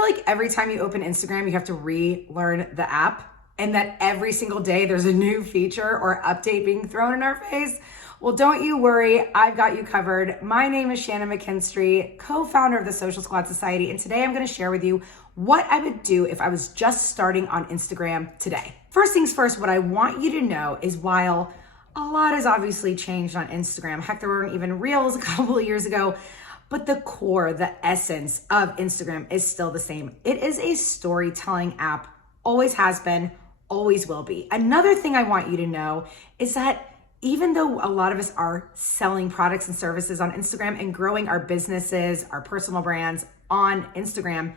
feel like every time you open Instagram, you have to relearn the app, and that every single day there's a new feature or update being thrown in our face? Well, don't you worry, I've got you covered. My name is Shannon McKinstry, co-founder of the Social Squad Society, and today I'm gonna share with you what I would do if I was just starting on Instagram today. First things first, what I want you to know is while a lot has obviously changed on Instagram, heck, there weren't even Reels a couple of years ago, but the core, the essence of Instagram is still the same. It is a storytelling app, always has been, always will be. Another thing I want you to know is that even though a lot of us are selling products and services on Instagram and growing our businesses, our personal brands on Instagram,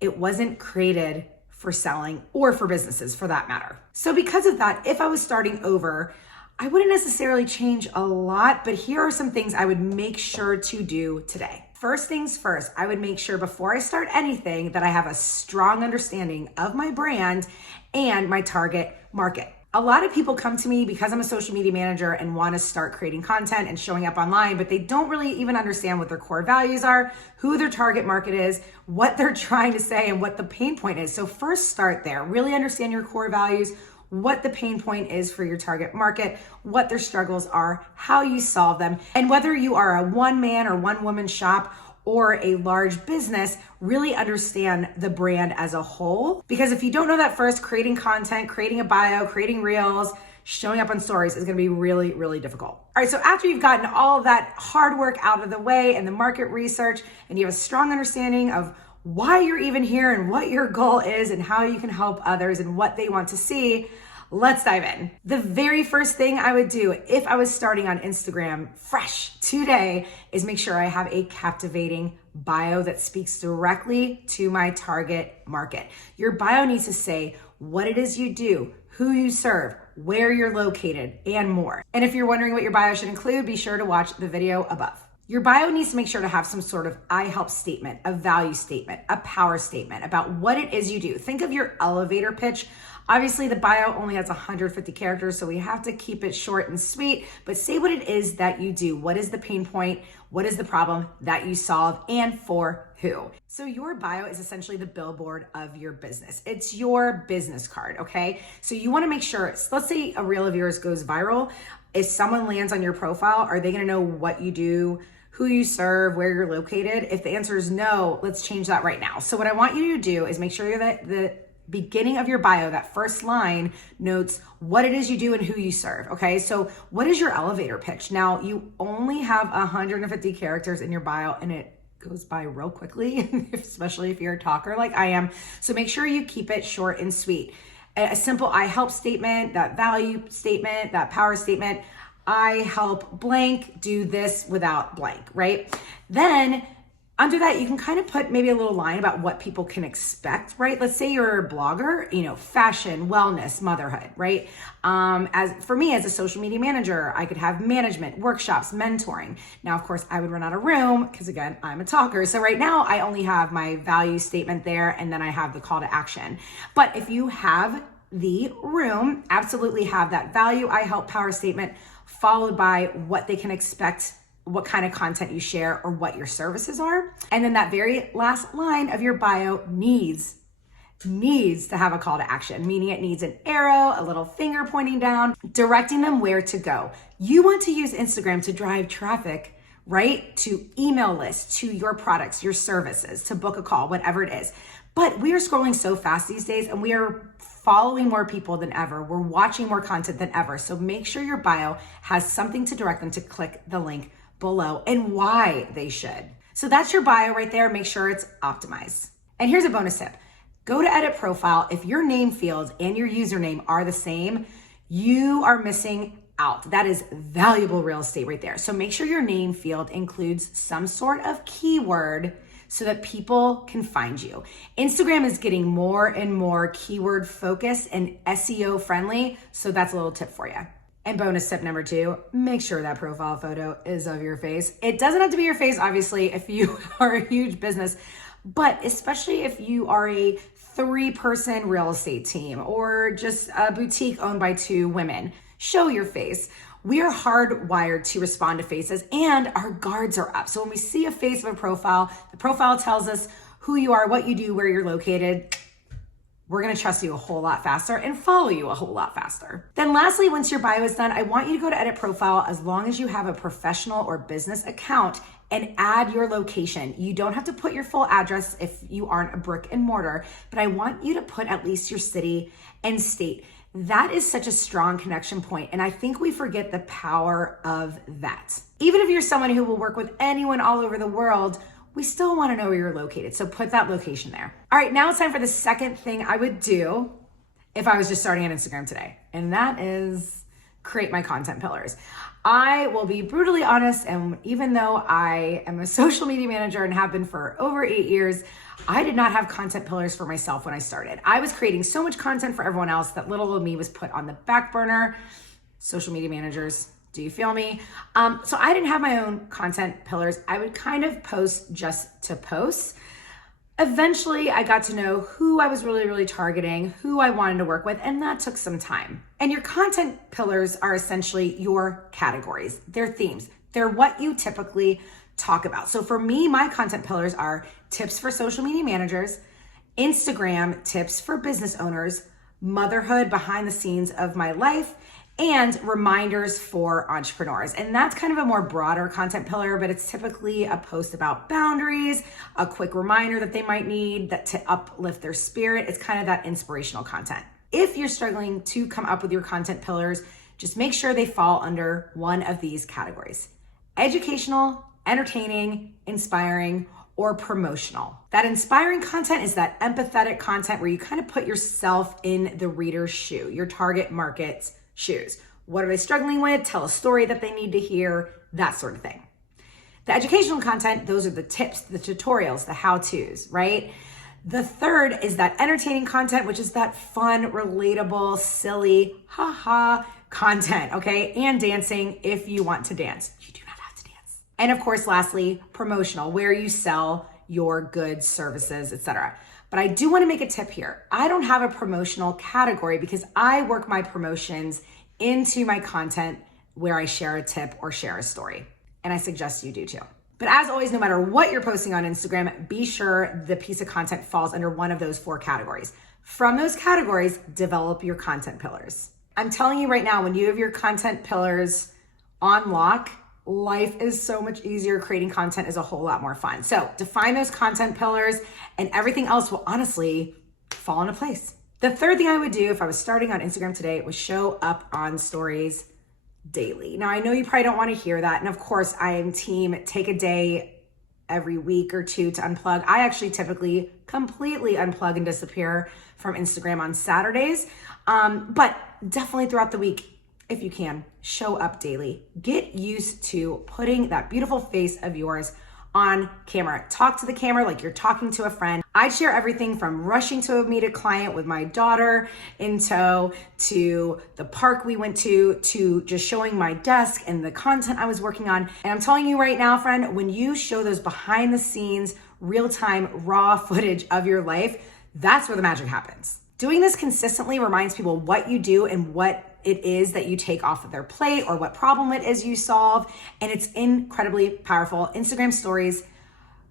it wasn't created for selling or for businesses for that matter. So because of that, if I was starting over, I wouldn't necessarily change a lot, but here are some things I would make sure to do today. First things first, I would make sure before I start anything that I have a strong understanding of my brand and my target market. A lot of people come to me because I'm a social media manager and want to start creating content and showing up online, but they don't really even understand what their core values are, who their target market is, what they're trying to say, and what the pain point is. So first start there. Really understand your core values, what the pain point is for your target market, what their struggles are, how you solve them, and whether you are a one-man or one-woman shop or a large business, really understand the brand as a whole. Because if you don't know that first, creating content, creating a bio, creating reels, showing up on stories is gonna be really, really difficult. All right, so after you've gotten all of that hard work out of the way and the market research, and you have a strong understanding of why you're even here and what your goal is and how you can help others and what they want to see, let's dive in. The very first thing I would do if I was starting on Instagram fresh today is make sure I have a captivating bio that speaks directly to my target market. Your bio needs to say what it is you do, who you serve, where you're located, and more. And if you're wondering what your bio should include, be sure to watch the video above. Your bio needs to make sure to have some sort of I help statement, a value statement, a power statement about what it is you do. Think of your elevator pitch. Obviously, the bio only has 150 characters, so we have to keep it short and sweet, but say what it is that you do. What is the pain point? What is the problem that you solve, and for who? So your bio is essentially the billboard of your business. It's your business card, okay? So you wanna make sure, let's say a reel of yours goes viral. If someone lands on your profile, are they gonna know what you do, who you serve, where you're located? If the answer is no, let's change that right now. So what I want you to do is make sure that the beginning of your bio, that first line, notes what it is you do and who you serve, okay? So what is your elevator pitch? Now, you only have 150 characters in your bio, and it goes by real quickly, especially if you're a talker like I am. So make sure you keep it short and sweet. A simple I help statement, that value statement, that power statement. I help blank do this without blank, right? Then under that, you can kind of put maybe a little line about what people can expect, right? Let's say you're a blogger, fashion, wellness, motherhood, right? As for me, as a social media manager, I could have management, workshops, mentoring. Now, of course, I would run out of room because again, I'm a talker. So right now I only have my value statement there, and then I have the call to action. But if you have the room, absolutely have that value, I help power statement, followed by what they can expect, what kind of content you share, or what your services are. And then that very last line of your bio needs to have a call to action, meaning it needs an arrow, a little finger pointing down, directing them where to go. You want to use Instagram to drive traffic, right? To email lists, to your products, your services, to book a call, whatever it is. But we are scrolling so fast these days, and we are following more people than ever. We're watching more content than ever. So make sure your bio has something to direct them to click the link below and why they should. So that's your bio right there. Make sure it's optimized. And here's a bonus tip. Go to edit profile. If your name field and your username are the same, you are missing out. That is valuable real estate right there. So make sure your name field includes some sort of keyword so that people can find you. Instagram is getting more and more keyword focused and SEO friendly. So that's a little tip for you. And bonus tip number 2, make sure that profile photo is of your face. It doesn't have to be your face, obviously, if you are a huge business, but especially if you are a 3-person real estate team or just a boutique owned by 2 women, show your face. We are hardwired to respond to faces, and our guards are up. So when we see a face of a profile, the profile tells us who you are, what you do, where you're located, we're gonna trust you a whole lot faster and follow you a whole lot faster. Then lastly, once your bio is done, I want you to go to edit profile as long as you have a professional or business account and add your location. You don't have to put your full address if you aren't a brick and mortar, but I want you to put at least your city and state. That is such a strong connection point, and I think we forget the power of that. Even if you're someone who will work with anyone all over the world, we still want to know where you're located. So put that location there. All right, now it's time for the second thing I would do if I was just starting on Instagram today, and that is create my content pillars. I will be brutally honest, and even though I am a social media manager and have been for over 8 years, I did not have content pillars for myself when I started. I was creating so much content for everyone else that little old me was put on the back burner. Social media managers, do you feel me? So I didn't have my own content pillars. I would kind of post just to post. Eventually, I got to know who I was really targeting, who I wanted to work with, and that took some time. And your content pillars are essentially your categories. They're themes. They're what you typically talk about. So for me, my content pillars are tips for social media managers, Instagram tips for business owners, motherhood behind the scenes of my life, and reminders for entrepreneurs. And that's kind of a more broader content pillar, but it's typically a post about boundaries, a quick reminder that they might need that to uplift their spirit. It's kind of that inspirational content. If you're struggling to come up with your content pillars, just make sure they fall under one of these categories: educational, entertaining, inspiring, or promotional. That inspiring content is that empathetic content where you kind of put yourself in the reader's shoe, your target market's shoes. What are they struggling with? Tell a story that they need to hear, that sort of thing. The educational content, those are the tips, the tutorials, the how-tos, right? The third is that entertaining content, which is that fun, relatable, silly, haha content, okay? And dancing if you want to dance. You do not have to dance. And of course, lastly, promotional, where you sell your goods, services, etc. But I do want to make a tip here. I don't have a promotional category because I work my promotions into my content where I share a tip or share a story. And I suggest you do too. But as always, no matter what you're posting on Instagram, be sure the piece of content falls under one of those 4 categories. From those categories, develop your content pillars. I'm telling you right now, when you have your content pillars on lock, life is so much easier. Creating content is a whole lot more fun. So define those content pillars and everything else will honestly fall into place. The third thing I would do if I was starting on Instagram today was show up on stories daily. Now, I know you probably don't want to hear that. And of course, I am team take a day every week or 2 to unplug. I actually typically completely unplug and disappear from Instagram on Saturdays. But definitely throughout the week, if you can, show up daily. Get used to putting that beautiful face of yours on camera. Talk to the camera like you're talking to a friend. I share everything from rushing to meet a client with my daughter in tow, to the park we went to just showing my desk and the content I was working on. And I'm telling you right now, friend, when you show those behind the scenes, real-time, raw footage of your life, that's where the magic happens. Doing this consistently reminds people what you do and what it is that you take off of their plate or what problem it is you solve. And it's incredibly powerful. Instagram stories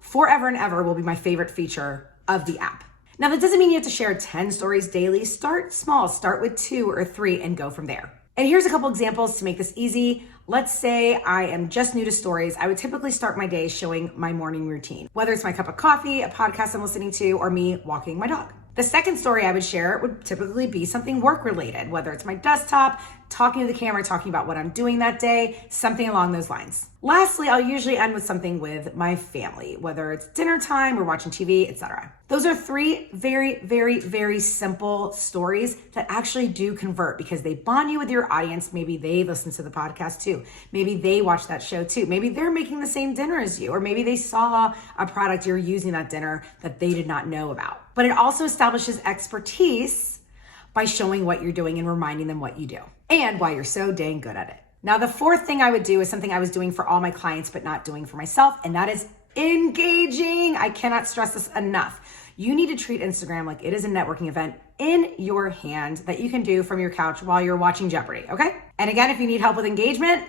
forever and ever will be my favorite feature of the app. Now, that doesn't mean you have to share 10 stories daily. Start small, start with 2 or 3 and go from there. And here's a couple examples to make this easy. Let's say I am just new to stories. I would typically start my day showing my morning routine, whether it's my cup of coffee, a podcast I'm listening to, or me walking my dog. The second story I would share would typically be something work related, whether it's my desktop, talking to the camera, talking about what I'm doing that day, something along those lines. Lastly, I'll usually end with something with my family, whether it's dinner time or watching TV, etc. Those are 3 very simple stories that actually do convert because they bond you with your audience. Maybe they listen to the podcast too. Maybe they watch that show too. Maybe they're making the same dinner as you, or maybe they saw a product you're using that dinner that they did not know about. But it also establishes expertise by showing what you're doing and reminding them what you do and why you're so dang good at it. Now, the fourth thing I would do is something I was doing for all my clients, but not doing for myself, and that is engaging. I cannot stress this enough. You need to treat Instagram like it is a networking event in your hand that you can do from your couch while you're watching Jeopardy, okay? And again, if you need help with engagement,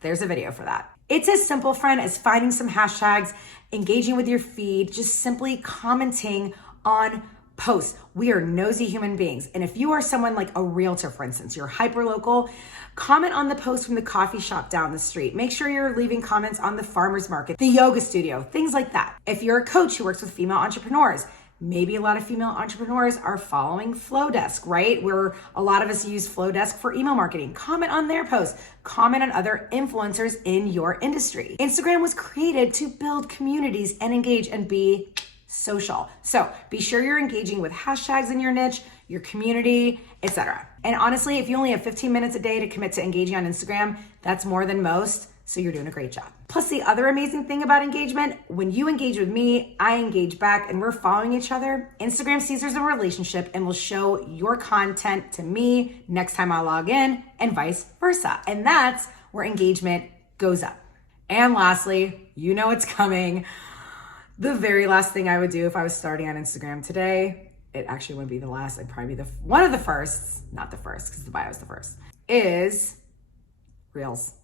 there's a video for that. It's as simple, friend, as finding some hashtags, engaging with your feed, just simply commenting on posts. We are nosy human beings. And if you are someone like a realtor, for instance, you're hyper local, comment on the post from the coffee shop down the street. Make sure you're leaving comments on the farmer's market, the yoga studio, things like that. If you're a coach who works with female entrepreneurs, maybe a lot of female entrepreneurs are following Flowdesk, right? Where a lot of us use Flowdesk for email marketing. Comment on their posts. Comment on other influencers in your industry. Instagram was created to build communities and engage and be social. So be sure you're engaging with hashtags in your niche, your community, etc. And honestly, if you only have 15 minutes a day to commit to engaging on Instagram, that's more than most. So you're doing a great job. Plus, the other amazing thing about engagement, when you engage with me, I engage back and we're following each other. Instagram sees there's a relationship and will show your content to me next time I log in and vice versa. And that's where engagement goes up. And lastly, you know it's coming. The very last thing I would do if I was starting on Instagram today, it actually wouldn't be the last, I'd probably be one of the firsts, not the first because the bio is the first, is Reels.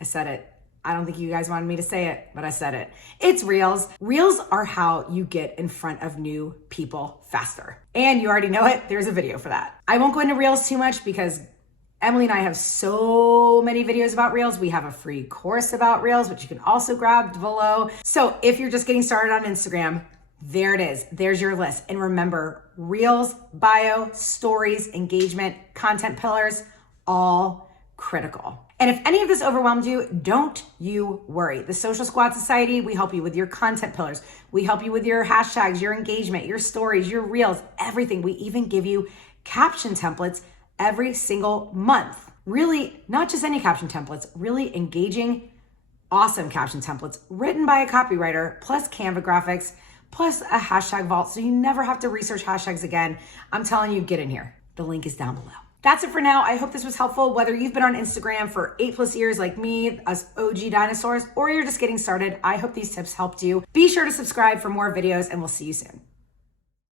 I said it. I don't think you guys wanted me to say it, but I said it. It's Reels. Reels are how you get in front of new people faster. And you already know it, there's a video for that. I won't go into Reels too much because Emily and I have so many videos about Reels. We have a free course about Reels, which you can also grab below. So if you're just getting started on Instagram, there it is. There's your list. And remember, Reels, bio, stories, engagement, content pillars, all critical. And if any of this overwhelmed you, don't you worry. The Social Squad Society, we help you with your content pillars. We help you with your hashtags, your engagement, your stories, your reels, everything. We even give you caption templates every single month. Really, not just any caption templates, really engaging, awesome caption templates written by a copywriter, plus Canva graphics, plus a hashtag vault. So you never have to research hashtags again. I'm telling you, get in here. The link is down below. That's it for now. I hope this was helpful. Whether you've been on Instagram for 8+ years like me, us OG dinosaurs, or you're just getting started, I hope these tips helped you. Be sure to subscribe for more videos and we'll see you soon.